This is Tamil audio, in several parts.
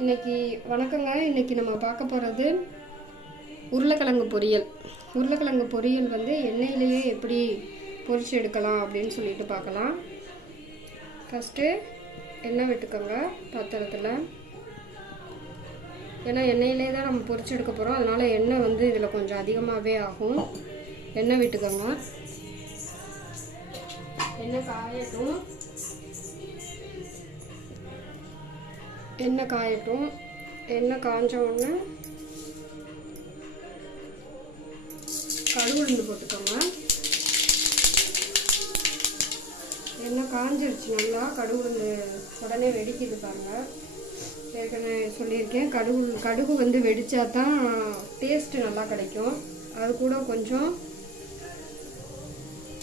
இன்னைக்கு வணக்கங்க. இன்னைக்கு நம்ம பார்க்க போகிறது உருளைக்கிழங்கு பொரியல். உருளைக்கிழங்கு பொரியல் வந்து எண்ணெயிலேயே எப்படி பொரிச்சு எடுக்கலாம் அப்படின்னு சொல்லிட்டு பார்க்கலாம். ஃபஸ்ட்டு எண்ணெய் விட்டுக்கோங்க பாத்திரத்தில். ஏன்னா எண்ணெயிலே தான் நம்ம பொரிச்சு எடுக்க போகிறோம், அதனால் எண்ணெய் வந்து இதில் கொஞ்சம் அதிகமாகவே ஆகும். எண்ணெய் விட்டுக்கோங்க. எண்ணெய் காயட்டும். எண்ணெய் காஞ்ச உடனே கடுகு உளுந்து போட்டுக்கோங்க. எண்ணெய் காஞ்சிருச்சு நல்லா. கடுகு உளுந்து உடனே வெடிக்குது பாருங்கள். ஏற்கனவே சொல்லியிருக்கேன், கடுகு வந்து வெடித்தா தான் டேஸ்ட்டு நல்லா கிடைக்கும். அது கூட கொஞ்சம்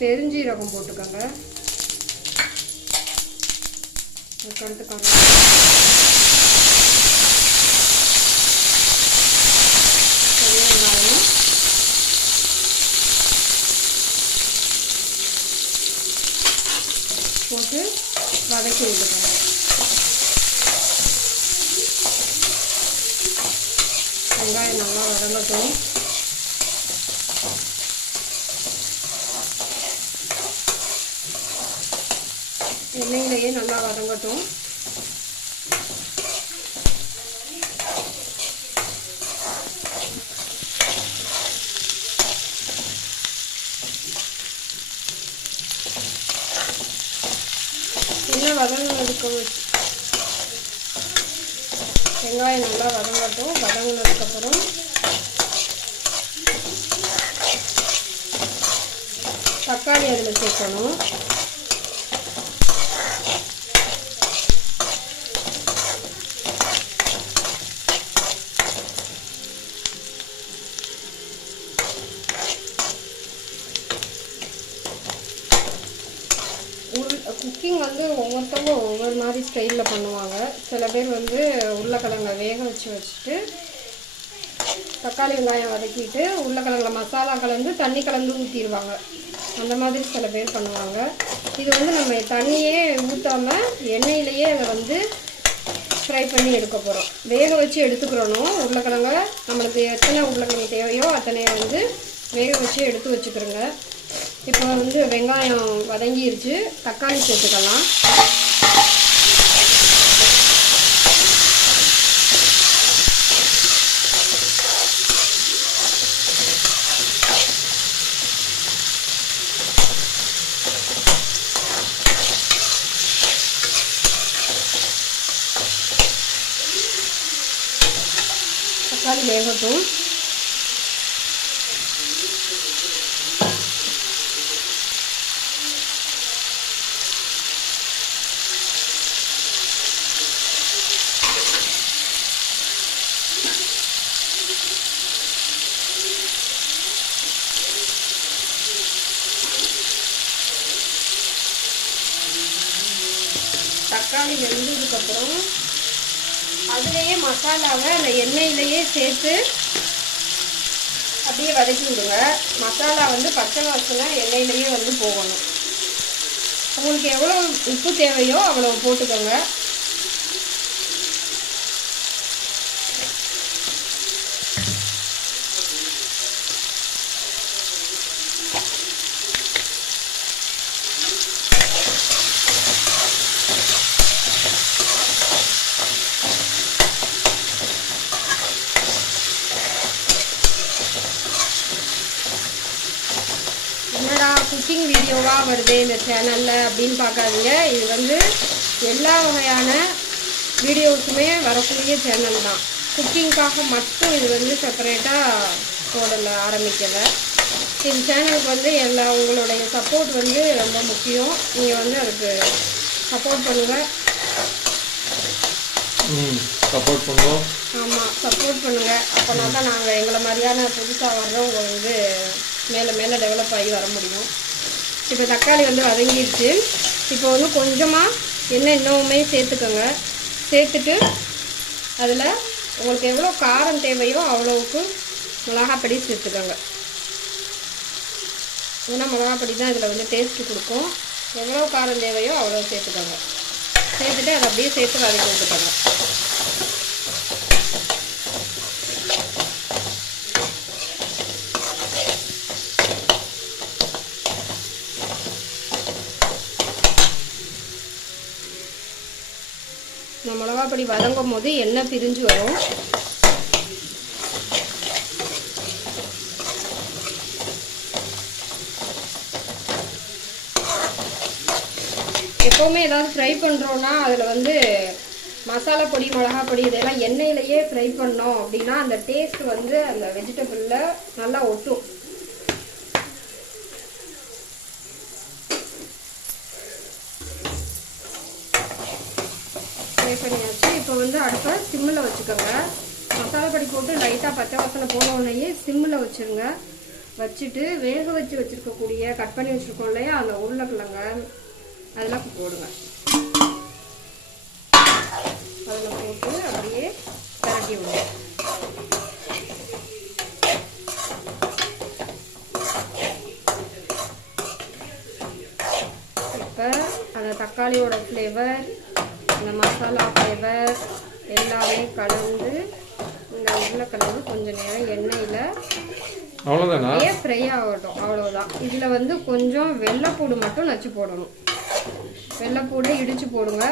பெருஞ்சீரகம் போட்டுக்கோங்க. அதுக்கடுத்து வெங்காயம் போட்டு வதக்கி விட்டுக்கோங்க. வெங்காயம் நல்லா வதங்கட்டும். எண்ணெயிலேயே நல்லா வதங்கட்டும். எண்ணெய் வதங்கினதுக்கு வெங்காயம் நல்லா வதங்கட்டும். வதங்கினதுக்கப்புறம் தக்காளி அதில் சேர்க்கணும். குக்கிங் வந்து ஒவ்வொருத்தவங்க ஒவ்வொரு மாதிரி ஸ்டைலில் பண்ணுவாங்க. சில பேர் வந்து உருளைக்கிழங்கை வேக வச்சுட்டு தக்காளி வெங்காயம் வதக்கிட்டு உருளைக்கிழங்குல மசாலா கலந்து தண்ணி கலந்து ஊற்றிடுவாங்க. அந்த மாதிரி சில பேர் பண்ணுவாங்க. இது வந்து நம்ம தண்ணியே ஊற்றாமல் எண்ணெயிலேயே அதை வந்து ஃப்ரை பண்ணி எடுக்க போகிறோம். வேக வச்சு எடுத்துக்கிறணும். உருளைக்கிழங்க நம்மளுக்கு எத்தனை உருளைக்கிழங்கு தேவையோ அத்தனை வந்து வேக வச்சு எடுத்து வச்சுக்கிறோங்க. இப்போ வந்து வெங்காயம் வதங்கிருச்சு. தக்காளி சேர்த்துக்கலாம். தக்காளி வேகட்டும். தக்காளி வெந்ததுக்கப்புறம் அதுலேயே மசாலாவை அந்த எண்ணெயிலேயே சேர்த்து அப்படியே வதக்கி விடுங்க. மசாலா வந்து பச்சை வாசனை எண்ணெயிலேயே வந்து போகணும். உங்களுக்கு எவ்வளோ உப்பு தேவையோ அவ்வளோ போட்டுக்கோங்க. என்னடா குக்கிங் வீடியோவாக வருது இந்த சேனலில் அப்படின்னு பார்க்காதீங்க. இது வந்து எல்லா வகையான வீடியோஸுமே வரக்கூடிய சேனல் தான். குக்கிங்காக மட்டும் இது வந்து செப்பரேட்டாக ஆரம்பிக்கலை. இந்த சேனலுக்கு வந்து உங்களுடைய சப்போர்ட் வந்து ரொம்ப முக்கியம். நீங்கள் வந்து அதுக்கு சப்போர்ட் பண்ணுங்கள். ஆமாம், சப்போர்ட் பண்ணுங்கள். அப்போனா தான் நாங்கள் எங்களை மாதிரியான புதுசாக வர்றவங்க வந்து மேலே டெவலப் ஆகி வர முடியும். இப்போ தக்காளி வந்து வதங்கிடுச்சு. இப்போ வந்து கொஞ்சமாக எண்ணெய் இன்னுமே சேர்த்துக்கோங்க. சேர்த்துட்டு அதில் உங்களுக்கு எவ்வளோ காரம் தேவையோ அவ்வளோவுக்கு மிளகாப்பொடி சேர்த்துக்கோங்க. ஏன்னா மிளகாப்பொடி தான் இதில் வந்து டேஸ்ட்டு கொடுக்கும். எவ்வளோ காரம் தேவையோ அவ்வளோ சேர்த்துக்கோங்க. சேர்த்துட்டு அதை அப்படியே சேர்த்து வதக்கி விட்டுக்கோங்க. மிளகா பொடி வதங்கும் போது எண்ணெய் பிரிஞ்சு வரும். எப்போவுமே ஏதாவது ஃப்ரை பண்ணுறோன்னா அதில் வந்து மசாலா பொடி மிளகா பொடி இதெல்லாம் எண்ணெயிலேயே ஃப்ரை பண்ணோம் அப்படின்னா அந்த டேஸ்ட் வந்து அந்த வெஜிடபிளில் நல்லா ஒட்டும். ஃப்ரை பண்ணியாச்சு. இப்போ வந்து அடுப்பை சிம்மில் வச்சுக்கோங்க. மசாலா பொடி போட்டு லைட்டாக பச்சை வாசனை போன உடனேயே சிம்மில் வச்சுருங்க. வச்சுட்டு வேக வச்சுருக்கக்கூடிய கட் பண்ணி வச்சுருக்கோம் இல்லையா அந்த உருளைக்கிழங்க அதெல்லாம் போடுங்க. அதில் போட்டு அப்படியே பரட்டி விடுங்க. இப்போ அந்த தக்காளியோட ஃப்ளேவர் அந்த மசாலா ஃப்ளேவர் எல்லாமே கலந்து இந்த உருளைக்கிழங்கு கொஞ்சம் நேரம் எண்ணெயில் அப்படியே ஃப்ரை ஆகட்டும். அவ்வளோதான். இதில் வந்து கொஞ்சம் வெள்ளைப்பூடு மட்டும் நச்சு போடணும். வெள்ளைப்பூடு இடித்து போடுங்க.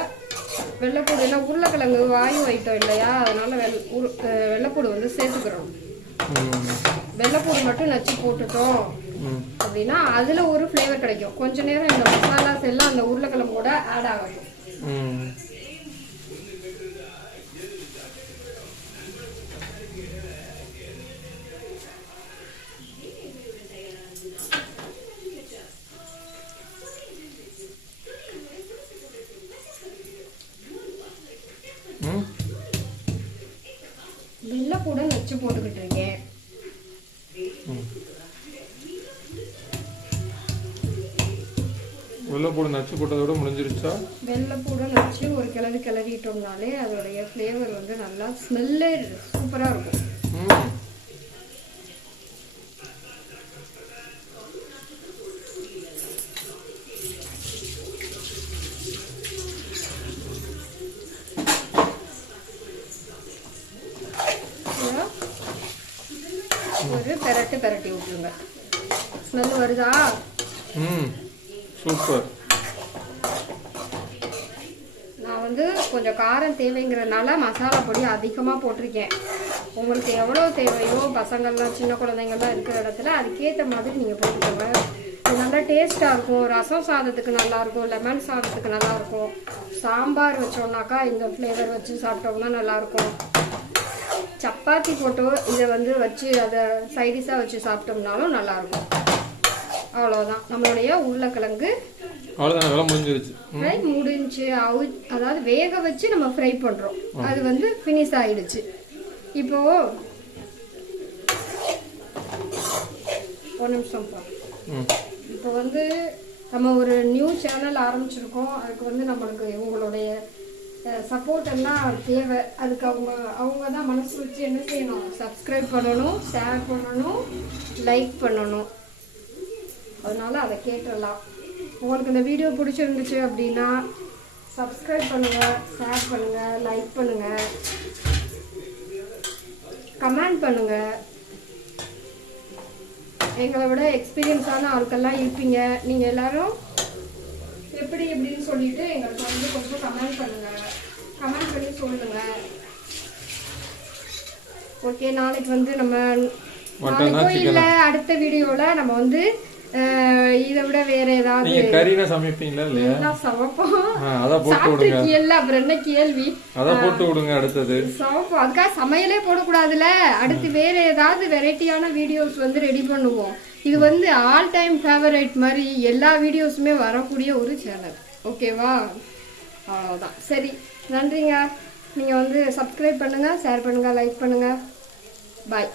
வெள்ளைப்பூடு எல்லாம் உருளைக்கிழங்கு வாயு ஐட்டம் இல்லையா, அதனால வெள்ளைப்பூடு வந்து சேர்த்துக்கிறோம். வெள்ளைப்பூடு மட்டும் நச்சு போட்டுட்டோம் அப்படின்னா அதில் ஒரு ஃப்ளேவர் கிடைக்கும். கொஞ்ச நேரம் இந்த மசாலாஸ் எல்லாம் அந்த உருளைக்கிழங்கோட ஆட் ஆகட்டும். வெள்ளைப்பூட நச்சு போட்டுக்கிட்டு இருக்கேன். வெள்ளைப்பூடு நச்சு போட்டதோட முடிஞ்சிருச்சா? வெள்ளைப்பூட நச்சு ஒரு கிளறிட்டோம்னாலே அதோடைய ஃப்ளேவர் வந்து நல்லா ஸ்மெல்லே சூப்பராக இருக்கும். ஒரு பெரட்டி விட்டுருங்க. ஸ்மெல் வருதா? சூப்பர். நான் வந்து கொஞ்சம் காரம் தேவைங்கிறதுனால மசாலா பொடி அதிகமாக போட்டிருக்கேன். உங்களுக்கு எவ்வளோ தேவையோ பசங்கள்லாம் சின்ன குழந்தைங்கள்லாம் இருக்கிற இடத்துல அதுக்கேற்ற மாதிரி நீங்கள் போட்டுக்கோங்க. இது நல்லா டேஸ்ட்டாக இருக்கும். ரசம் சாதத்துக்கு நல்லாயிருக்கும், லெமன் சாதத்துக்கு நல்லாயிருக்கும். சாம்பார் வச்சோம்னாக்கா இந்த ஃப்ளேவர் வச்சு சாப்பிட்டோம்னா நல்லாயிருக்கும். சப்பாத்தி போட்டு இதை வந்து வச்சு அதை சைடிஷாக வச்சு சாப்பிட்டோம்னாலும் நல்லாயிருக்கும். அவ்வளோதான். நம்மளுடைய உருளைக்கிழங்கு முடிஞ்சு அதாவது வேக வச்சு நம்ம ஃப்ரை பண்ணுறோம். அது வந்து ஃபினிஷ் ஆயிடுச்சு. இப்போ ஒரு நிமிஷம். இப்போ வந்து நம்ம ஒரு நியூ சேனல் ஆரம்பிச்சிருக்கோம். அதுக்கு வந்து நம்மளுக்கு உங்களுடைய சப்போர்ட் எல்லாம் தேவை. அதுக்கு அவங்க தான் மனசு வச்சு என்ன செய்யணும், சப்ஸ்கிரைப் பண்ணணும், ஷேர் பண்ணணும், லைக் பண்ணணும். அதனால அதை கேட்டுடலாம். உங்களுக்கு இந்த வீடியோ பிடிச்சிருந்துச்சு அப்படின்னா சப்ஸ்கிரைப் பண்ணுங்கள், ஷேர் பண்ணுங்கள், லைக் பண்ணுங்கள், கமெண்ட் பண்ணுங்கள். எங்களை விட எக்ஸ்பீரியன்ஸான ஆட்கள்லாம் இருப்பீங்க. நீங்கள் எல்லாரும் எப்படி எப்படின்னு சொல்லிட்டு எங்களுக்கு வந்து கொஞ்சம் கமெண்ட் பண்ணி சொல்லுங்க. ஓகே, நாளைக்கு வந்து நம்ம நாளைக்கோ இல்லை அடுத்த வீடியோவில் நம்ம வந்து இதை விட வேற ஏதாவது கறினா சமைப்பீங்களா இல்லையா? சமைப்போம். சாப்பிட்டுருக்கீல்ல, அப்புறம் என்ன கேள்வி? அதான் போட்டு விடுங்க. அடுத்தது சமைப்போம். அதுக்காக சமையலே போடக்கூடாதுல. அடுத்து வேற ஏதாவது வெரைட்டியான வீடியோஸ் வந்து ரெடி பண்ணுவோம். இது வந்து ஆல் டைம் ஃபேவரைட் மாதிரி எல்லா வீடியோஸுமே வரக்கூடிய ஒரு சேனல். ஓகேவா? அவ்வளோதான். சரி, நன்றிங்க. நீங்கள் வந்து சப்ஸ்கிரைப் பண்ணுங்கள், ஷேர் பண்ணுங்கள், லைக் பண்ணுங்கள். பாய்.